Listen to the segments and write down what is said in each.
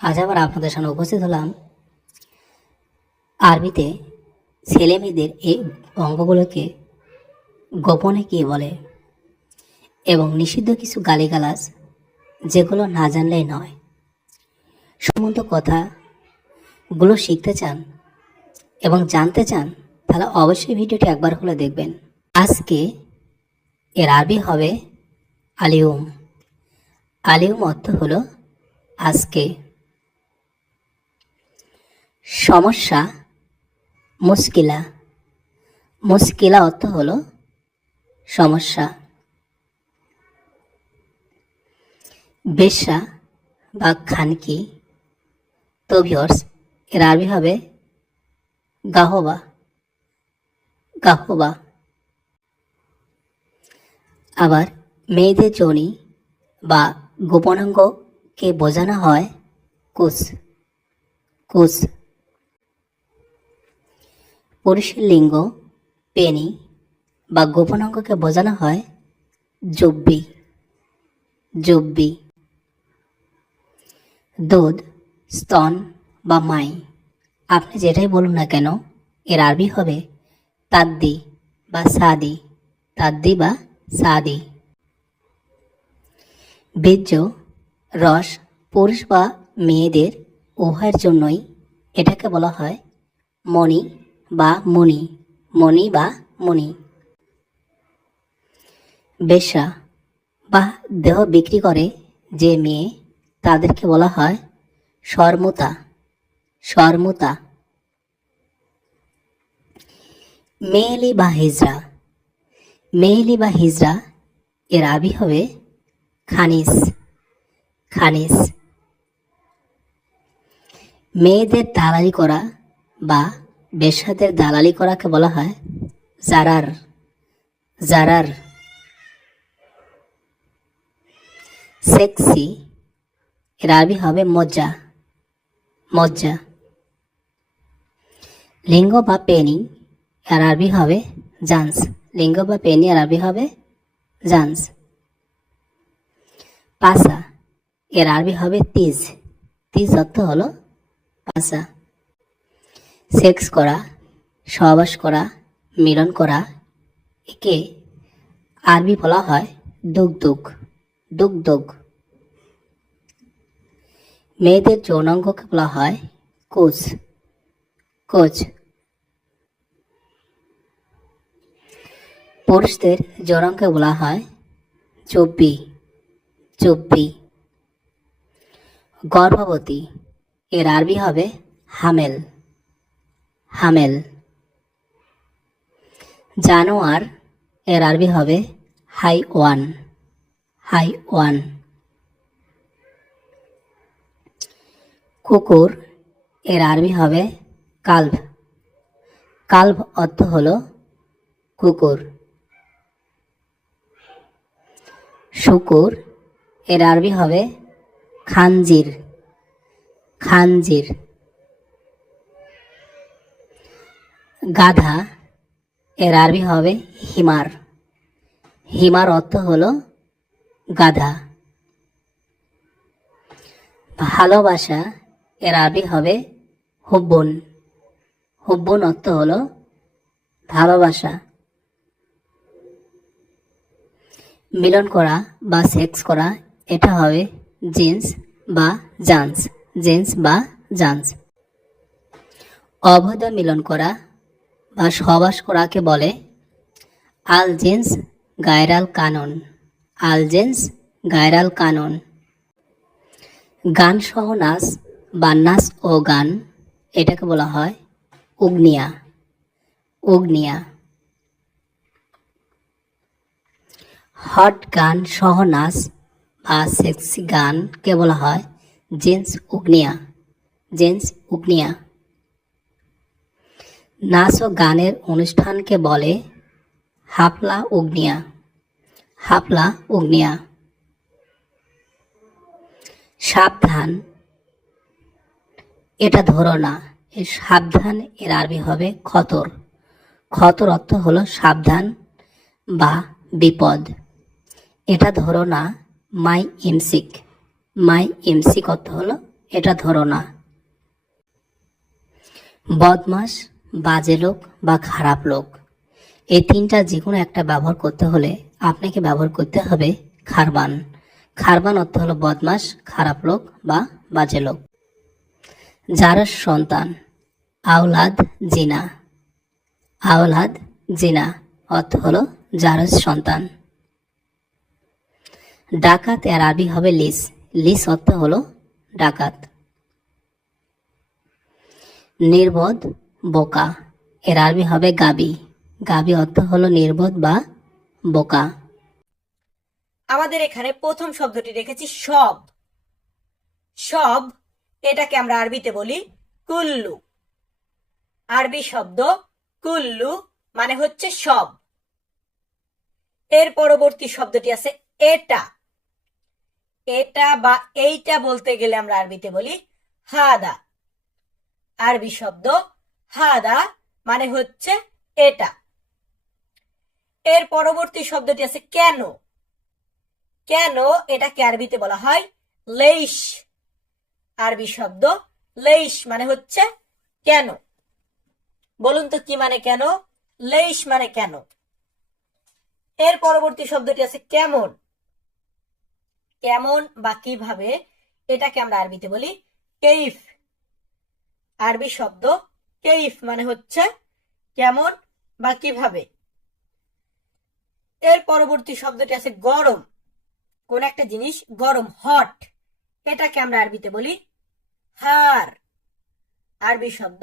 আজ আবার আপনাদের সামনে উপস্থিত হলাম আরবিতে ছেলে মেয়েদের এই অঙ্গগুলোকে গোপনে কী বলে এবং নিষিদ্ধ কিছু গালিগালাজ যেগুলো না জানলেই নয়। সমস্ত কথাগুলো শিখতে চান এবং জানতে চান, তাহলে অবশ্যই ভিডিওটি একবার হলে দেখবেন। আজকে এর আরবি হবে আলিউম। আলিউম অর্থ হলো আজকে। সমস্যা মুশকিলা। মুশকিলা অর্থ হলো সমস্যা। বেশ্যা বা খানকি, তো ভিউয়ার্স এর আরবি হবে গাহবা। গাহবা। আবার মেয়েদের যোনি বা গোপনাঙ্গকে বোঝানো হয় কুস। কুস। পুরুষের লিঙ্গ পেনি বা গোপনাঙ্গকে বোঝানো হয় জব্বি। জব্বি। দুধ, স্তন বা মাই, আপনি যেটাই বলুন না কেন এর আরবি হবে তাদ্দি বা সাদি। তাদ্দি বা সাদি। বীর্য, রস পুরুষ বা মেয়েদের উভয়ের জন্যই এটাকে বলা হয় মণি বা মণি। মণি বা মণি। বেশ্যা বা দেহ বিক্রি করে যে মেয়ে, তাদেরকে বলা হয় শর্মুতা। শর্মুতা। মেয়েলি বা হিজড়া। মেয়েলি বা হিজড়া এর আরবি হবে খানিস। খানিস। মেয়েদের দালালি করা বা বেশ্যাদের দালালি করাকে বলা হয় জারার। জারার। সেক্সি এর আরবি হবে মজ্জা। মজ্জা। লিঙ্গ বা পেনি এর আরবি হবে জান্স। লিঙ্গ বা পেনি এর আরবি হবে জান্স। পাসা এর আরবি হবে তিজ। তিজ অর্থ হলো পাসা। সেক্স করা, সহবাস করা, মিলন করা, একে আরবি বলা হয় দুগদুগ। দুগদুগ। মেয়েদের যৌনাঙ্গকে বলা হয় কোচ। কোচ। পুরুষদের যৌনাঙ্গকে বলা হয় চব্বি। চব্বি। গর্ভবতী এর আরবি হবে হামেল। হামেল। জানোয়ার এর আরবি হবে হাইওয়ান। হাইওয়ান। কুকুর এর আরবি হবে কালভ। কালভ অর্থ হলো কুকুর। শুকুর এর আরবি হবে খানজির। খানজির। গাধা এর আরবি হবে হিমার। হিমার অর্থ হলো গাধা। ভালোবাসা এর আরবি হবে হুব্বুন। হুব্বুন অর্থ হলো ভালোবাসা। মিলন করা বা সেক্স করা, এটা হবে জিন্স বা জান্স। জিন্স বা জান্স। অবৈধ মিলন করা বা সহবাস করাকে বলে আল জিন্স গায়রাল কানুন। আল জিন্স গায়রাল কানুন। গান সহ নাচ বা নাচ ও গান, এটাকে বলা হয় উগনিয়া। উগনিয়া। হট গান সহ নাচ বা সেক্সি গানকে বলা হয় জিন্স উগনিয়া। জিন্স উগনিয়া। নাচ ও গানের অনুষ্ঠানকে বলে হাফলা উগনিয়া। হাফলা উগনিয়া। সাবধান, এটা ধরো না। এই সাবধান এর আরবি হবে খতর। খতর অর্থ হলো সাবধান বা বিপদ। এটা ধরো না। মাই ইমসিক। মাই ইমসিক অর্থ হলো এটা ধরো না। বদমাস, বাজে লোক বা খারাপ লোক, এই তিনটা যে কোনো একটা ব্যবহার করতে হলে আপনাকে ব্যবহার করতে হবে খারবান। খারবান অর্থ হলো বদমাস, খারাপ লোক বা বাজে লোক। জারস সন্তান, আওলাদ জিনা। আওলাদ জিনা অর্থ হলো জারস সন্তান। ডাকাত এর আরবি হবে লিস। লিস অর্থ হলো ডাকাত। নির্বোধ, বোকা, এর আরবি হবে গাবি। গাবি অর্থ হলো নির্বোধ বা বোকা। আমাদের এখানে প্রথম শব্দটি রেখেছি সব। সব এটাকে আমরা আরবিতে বলি কুল্লু। আরবি শব্দ কুল্লু মানে হচ্ছে সব। এর পরবর্তী শব্দটি আছে এটা। এটা বা এইটা বলতে গেলে আমরা আরবিতে বলি হাদা। আরবি শব্দ হাদা মানে হচ্ছে এটা। এর পরবর্তী শব্দটি আছে কেন। কেন এটাকে আরবিতে বলা হয় লেইশ। আরবি শব্দ লেইশ মানে হচ্ছে কেন। বলুন তো কি মানে কেন? লেইশ মানে কেন। এর পরবর্তী শব্দটি আছে কেমন। কেমন বা কিভাবে এটাকে আমরা আরবিতে বলি কেইফ। আরবি শব্দ কেইফ মানে হচ্ছে কেমন বা কিভাবে। এর পরবর্তী শব্দটি আছে গরম। কোন একটা জিনিস গরম, হট, এটাকে আমরা আরবিতে বলি হার। আরবি শব্দ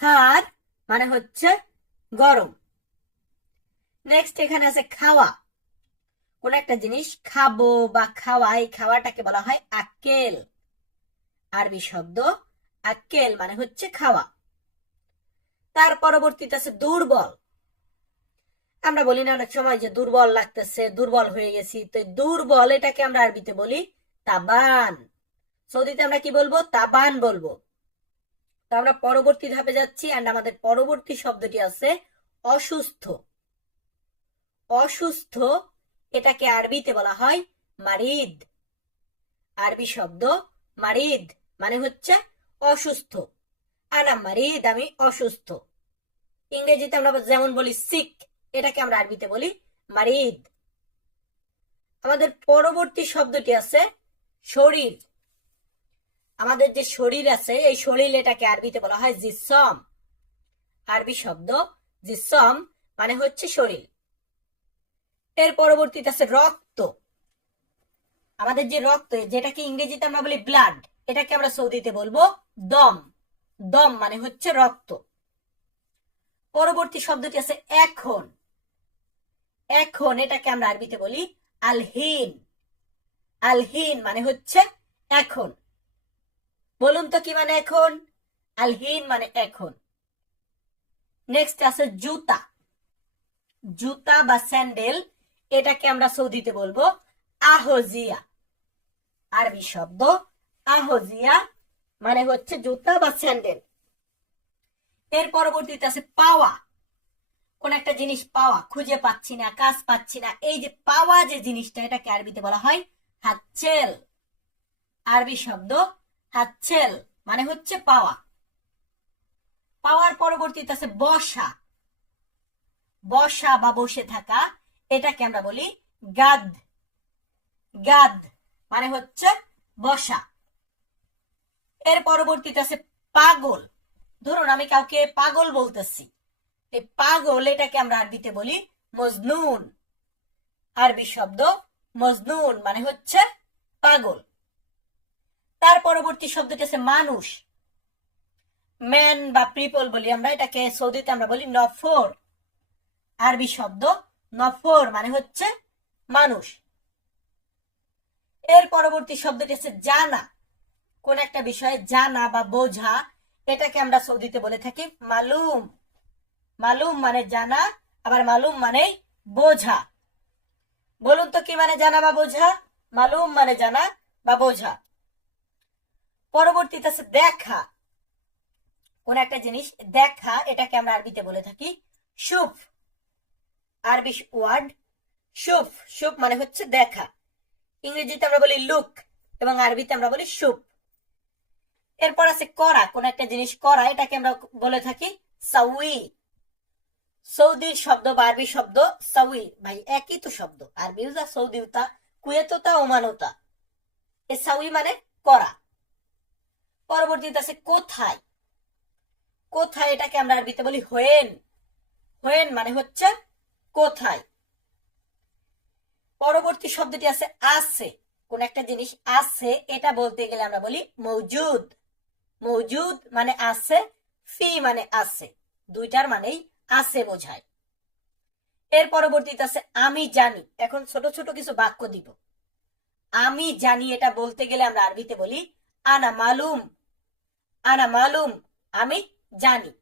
হার মানে হচ্ছে গরম। নেক্সট এখানে আছে খাওয়া। কোন একটা জিনিস খাবো বা খাওয়া, এই খাওয়াটাকে বলা হয় আক্কেল। আরবি শব্দ আক্কেল মানে হচ্ছে খাওয়া। তার পরবর্তীতে আছে দুর্বল। আমরা বলি না অনেক সময় যে দুর্বল লাগতেছে, দুর্বল হয়ে গেছি, তো দুর্বল এটাকে আমরা আরবিতে বলি তাবান। সৌদিতে আমরা কি বলবো? তাবান বলবো। তো আমরা পরবর্তী ধাপে যাচ্ছি। এন্ড আমাদের পরবর্তী শব্দটি আছে অসুস্থ। অসুস্থ এটাকে আরবিতে বলা হয় মারিদ। আরবি শব্দ মারিদ মানে হচ্ছে অসুস্থ। আনা মারিদ, আমি অসুস্থ। ইংরেজিতে আমরা যেমন বলি সিক, এটাকে আমরা আরবিতে বলি মারিদ। আমাদের পরবর্তী শব্দটি আছে শরীর। আমাদের যে শরীর আছে, এই শরীর এটাকে আরবিতে বলা হয় জিসম। আরবি শব্দ জিসম মানে হচ্ছে শরীর। এর পরবর্তীতে আছে রক্ত। আমাদের যে রক্ত, যেটাকে ইংরেজিতে আমরা বলি ব্লাড, এটাকে আমরা সৌদিতে বলবো দম। দম মানে হচ্ছে রক্ত। পরবর্তী শব্দটি আছে এখন। এখন এটাকে আমরা আরবিতে বলি আলহিন। আলহিন মানে হচ্ছে এখন। বলুন তো কি মানে এখন? আলহিন মানে এখন। নেক্সট আছে জুতা। জুতা বা স্যান্ডেল এটাকে আমরা সৌদিতে বলবো আহজিয়া। আরবি শব্দ আহজিয়া মানে হচ্ছে জুতা বা স্যান্ডেল। এর পরবর্তীতে আছে পাওয়া। কোন একটা জিনিস পাওয়া, খুঁজে পাচ্ছি না, কাজ পাচ্ছি না, এই যে পাওয়া যে জিনিসটা, এটাকে আরবিতে বলা হয় হাতছেল। আরবি শব্দ হাতছেল মানে হচ্ছে পাওয়া। পাওয়ার পরবর্তীতে আছে বসা। বসা বা বসে থাকা এটাকে আমরা বলি গাদ। গাদ মানে হচ্ছে বসা। এর পরবর্তীতে আছে পাগল। ধরুন আমি কাউকে পাগল বলতেছি, এই পাগল এটাকে আমরা আরবিতে বলি মজনুন। আরবি শব্দ মজনুন মানে হচ্ছে পাগল। তার পরবর্তী শব্দটি আছে মানুষ। ম্যান বা পিপল বলি আমরা, এটাকে সৌদিতে আমরা বলি নফর। আরবি শব্দ নফর মানে হচ্ছে মানুষ। এর পরবর্তী শব্দটি আছে জানা। কোন একটা বিষয়ে জানা বা বোঝা, এটাকে আমরা সৌদিতে বলে থাকি মালুম। মালুম মানে জানা, আবার মালুম মানে বোঝা। বলুন তো কি মানে জানা বা বোঝা? মালুম মানে জানা বা বোঝা। পরবর্তীতে আছে দেখা। কোন একটা জিনিস দেখা, এটাকে আমরা আরবিতে বলে থাকি শুফ। আরবি ওয়ার্ড শুফ। শুফ মানে হচ্ছে দেখা। ইংরেজিতে আমরা বলি লুক এবং আরবিতে আমরা বলি শুফ। এরপর আছে করা, কোন একটা জিনিস করা, এটাকে আমরা বলে থাকি সাউই। সৌদির শব্দ বা আরবি শব্দ সাউই, ভাই একই তো শব্দ, আরবিও তা সৌদিও তা কুয়েতও তা ওমানও তা। এ সাউই মানে করা। পরবর্তীতে আছে কোথায়। কোথায় এটাকে আমরা আরবিতে বলি হোয়েন। হোয়েন মানে হচ্ছে কোথায়। পরবর্তী শব্দটি আছে আছে, কোন একটা জিনিস আছে এটা বলতে গেলে আমরা বলি মৌজুদ। মৌজুদ মানে আছে, ফি মানে আছে, দুইটার মানেই আছে বোঝায়। এর পরবর্তীতে আছে আমি জানি। এখন ছোট ছোট কিছু বাক্য দিব। আমি জানি এটা বলতে গেলে আমরা আরবিতে বলি আনা মালুম। আনা মালুম আমি জানি।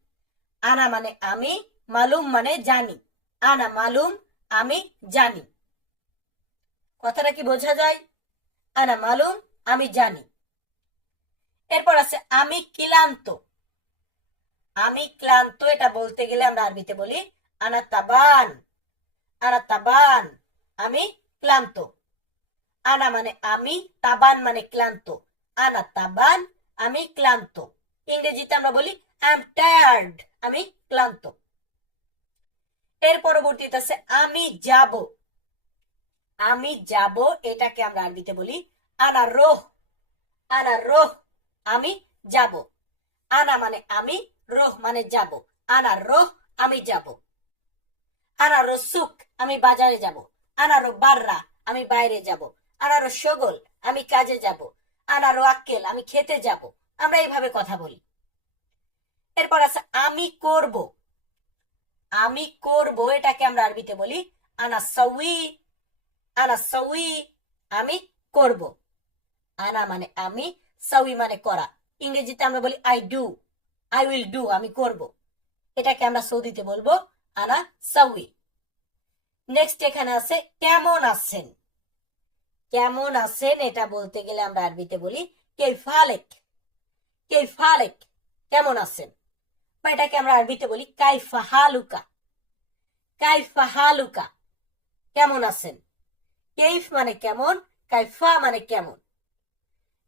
আনা মানে আমি, মালুম মানে জানি। আনা মালুম আমি জানি। কথাটা কি বোঝা যায়? আনা মালুম আমি জানি। এরপর আছে আমি ক্লান্ত। আমি ক্লান্ত এটা বলতে গেলে আমরা আরবিতে বলি আনা তাবান। আনা তাবান আমি ক্লান্ত। আনা মানে আমি, তাবান মানে ক্লান্ত। আনা তাবান আমি ক্লান্ত। ইংরেজিতে আমরা বলি আই এম টায়ার্ড, আমি ক্লান্ত। এর পরবর্তীতে আছে আমি যাব। আমি যাব এটাকে আমরা আরবিতে বলি আনা রোহ। আনা রোহ আমি যাব। আনা মানে আমি, রোহ মানে যাব। আনা রোহ আমি যাব। আনা রসুক আমি বাজারে যাব। আনা রো বাররা আমি বাইরে যাব। আনা রো শগল আমি কাজে যাব। আনা রো আক্কেল আমি খেতে যাব। আমরা এইভাবে কথা বলি। এরপর আছে আমি করব। আমি করব এটাকে আমরা আরবিতে বলি আনা সাউই। আনা সাউই আমি করব। আনা মানে আমি, সাউই মানে করা। ইংরেজিতে আমরা বলি I do. I will do আমি করব। এটাকে আমরা সৌদিতে বলবো আনা সাউই। নেক্সট এখানে আছে কেমন আছেন। কেমন আছেন এটা বলতে গেলে আমরা আরবিতে বলি কেইফালেক। কেইফালেক কেমন আছেন, বা এটাকে আমরা আরবিতে বলি কাইফা হালুকা। কাইফা হালুকা কেমন আছেন। কেইফ মানে কেমন, কাইফা মানে কেমন।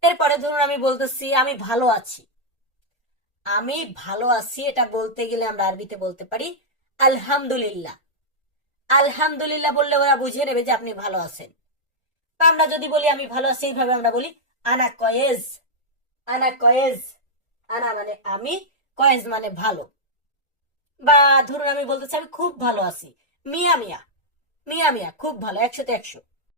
এরপরে ধরুন আমি বলতেছি আমি ভালো আছি। আমি ভালো আছি এটা বলতে গেলে আমরা আরবিতে বলতে পারি আলহামদুলিল্লাহ। আলহামদুলিল্লাহ বললে ওরা বুঝে নেবে যে আপনি ভালো আছেন। বা আমরা যদি বলি আমি ভালো আছি, এইভাবে আমরা বলি আনা কয়েজ। আনা কয়েজ, আনা মানে আমি, কয়েজ মানে ভালো। বা ধরুন আমি বলতেছি আমি খুব ভালো আছি, মিয়া মিয়া। মিয়া মিয়া খুব ভালো, 100-তে 100।